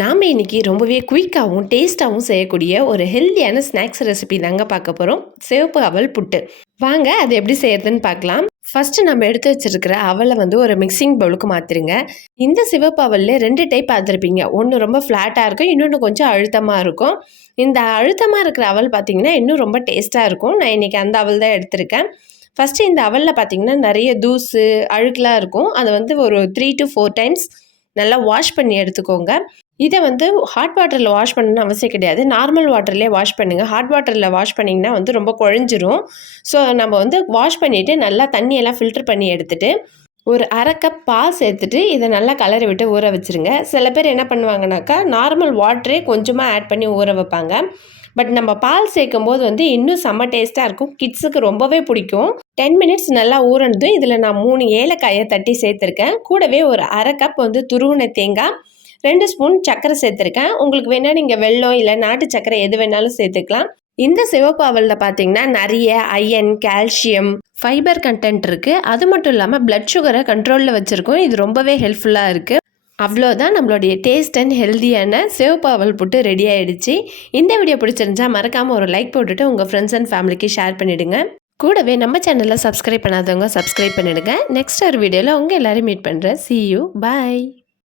நாம் இன்றைக்கி ரொம்பவே குயிக்காகவும் டேஸ்ட்டாகவும் செய்யக்கூடிய ஒரு ஹெல்த்தியான ஸ்நாக்ஸ் ரெசிபி தாங்க பார்க்க போகிறோம். சிவப்பு அவல் புட்டு. வாங்க அது எப்படி செய்யறதுன்னு பார்க்கலாம். ஃபஸ்ட்டு நம்ம எடுத்து வச்சுருக்கிற அவலை ஒரு மிக்சிங் பவுலுக்கு மாற்றிடுங்க. இந்த சிவப்பு அவலில் 2 டைப் பார்த்துருப்பீங்க. ஒன்று ரொம்ப ஃப்ளாட்டாக இருக்கும், இன்னொன்று கொஞ்சம் அழுத்தமாக இருக்கும். இந்த அழுத்தமாக இருக்கிற அவல் பார்த்திங்கன்னா இன்னும் ரொம்ப டேஸ்ட்டாக இருக்கும். நான் இன்றைக்கி அந்த அவல் தான் எடுத்திருக்கேன். ஃபஸ்ட்டு இந்த அவலில் பார்த்திங்கன்னா நிறைய தூசு அழுக்கெலாம் இருக்கும். அதை ஒரு 3 to 4 டைம்ஸ் நல்லா வாஷ் பண்ணி எடுத்துக்கோங்க. இதை ஹாட் வாட்டரில் வாஷ் பண்ணணும்னு அவசியம் கிடையாது. நார்மல் வாட்டர்லேயே வாஷ் பண்ணுங்கள். ஹாட் வாட்டரில் வாஷ் பண்ணிங்கன்னா ரொம்ப குழஞ்சிரும். ஸோ நம்ம வாஷ் பண்ணிவிட்டு நல்லா தண்ணியெல்லாம் ஃபில்டர் பண்ணி எடுத்துகிட்டு ஒரு 1/2 கப் பால் சேர்த்துட்டு இதை நல்லா கலரை விட்டு ஊற வச்சுருங்க. சில பேர் என்ன பண்ணுவாங்கனாக்கா நார்மல் வாட்டரே கொஞ்சமாக ஆட் பண்ணி ஊற வைப்பாங்க. பட் நம்ம பால் சேர்க்கும் போது இன்னும் செம்ம டேஸ்ட்டாக இருக்கும். கிட்ஸுக்கு ரொம்பவே பிடிக்கும். 10 மினிட்ஸ் நல்லா ஊறணுது. இதில் நான் 3 ஏலக்காயை தட்டி சேர்த்துருக்கேன். கூடவே ஒரு 1/2 கப் துருவின தேங்காய், 2 ஸ்பூன் சர்க்கரை சேர்த்துருக்கேன். உங்களுக்கு வேணால் நீங்கள் வெல்லம் இல்லை நாட்டு சர்க்கரை எது வேணாலும் சேர்த்துக்கலாம். இந்த சிவப்பு அவலில் பார்த்தீங்கன்னா நிறைய அயன், கால்சியம், ஃபைபர் கண்டென்ட் இருக்குது. அது மட்டும் இல்லாமல் பிளட் சுகரை கண்ட்ரோலில் வச்சுருக்கோம். இது ரொம்பவே ஹெல்ப்ஃபுல்லாக இருக்குது. அவ்வளோதான், நம்மளுடைய டேஸ்ட் அண்ட் ஹெல்த்தியான சிவப்பு அவல் புட்டு ரெடி ஆகிடுச்சு. இந்த வீடியோ பிடிச்சிருந்துச்சா மறக்காமல் ஒரு லைக் போட்டுட்டு உங்கள் ஃப்ரெண்ட்ஸ் அண்ட் ஃபேமிலிக்கு ஷேர் பண்ணிவிடுங்க. கூடவே நம்ம சேனலில் சப்ஸ்கிரைப் பண்ணாதவங்க சப்ஸ்கிரைப் பண்ணிவிடுங்க. நெக்ஸ்ட் ஒரு வீடியோவில் உங்கள் எல்லோரும் மீட் பண்ணுறேன். See you. Bye.